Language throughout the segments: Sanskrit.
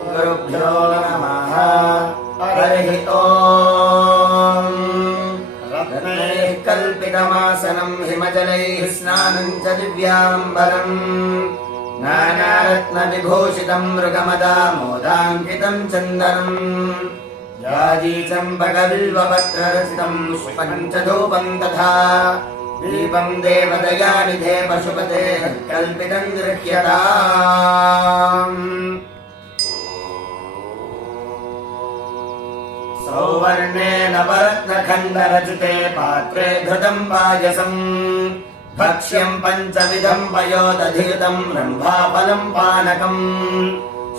गुरुभ्यो नमः। हरिः ओम्। रत्नैः कल्पितमासनं हिमजलैः स्नानं च दिव्याम्बरम् नानारत्नविभूषितं मृगमदामोदाङ्कितं चन्दनम् जाजीचम्पकबिल्वपत्ररचितं पुष्पञ्चधूपं तथा दीपं देवदयानिधे पशुपतेः कल्पितं गृह्यताम्। सौवर्णेन परत्नखण्डरचिते पात्रे घृतं पायसम् भक्ष्यं पञ्चविधं पयोदधियुतं रम्भाफलं पानकम्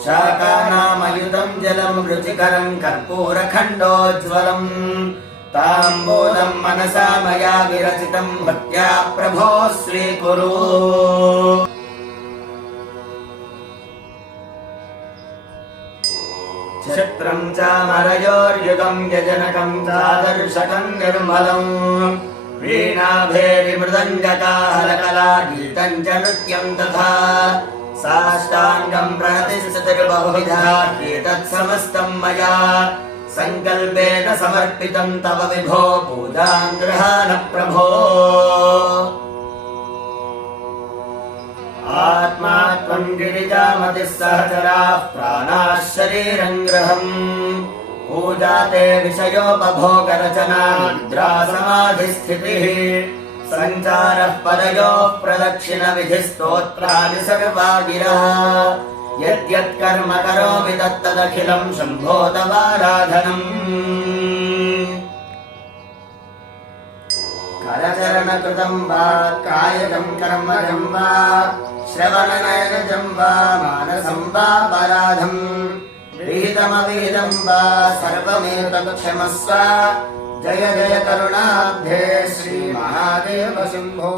शाकानामयुतं जलं रुचिकरं कर्पूरखण्डोज्ज्वलम् ताम्बूलं मनसा मया विरचितं भक्त्या प्रभो स्वीकुरु। चित्रं चामरयोर्युगं यजनकं चादर्शकं निर्मलम् वीणाभेरिमृदङ्गकाहलकलागीतं च नृत्यं तथा साष्टाङ्गं प्रणतिस्थितिर्बहुविधा एतत्समस्तं मया सङ्कल्पेन समर्पितं तव विभो पूजां गृहाण प्रभो। आत्मा त्वं गिरिजामतिः सहचराः प्राणाः शरीरं गृहम् पूजा ते विषयोपभोगरचना निद्रा समाधिस्थितिः सञ्चारः परयोः प्रदक्षिणविधिस्तोत्राणि सर्वा गिरः यद्यत्कर्म करोमि तत्तदखिलं शम्भो तवाराधनम्। करचरणकृतं वा कायकं कर्मजं वा श्रवणनयनजं वा मानसं वा पराधम् विहितमविहितं वा सर्वमेतत् क्षमस्व। जय जय करुणाब्धे श्रीमहादेव शम्भो।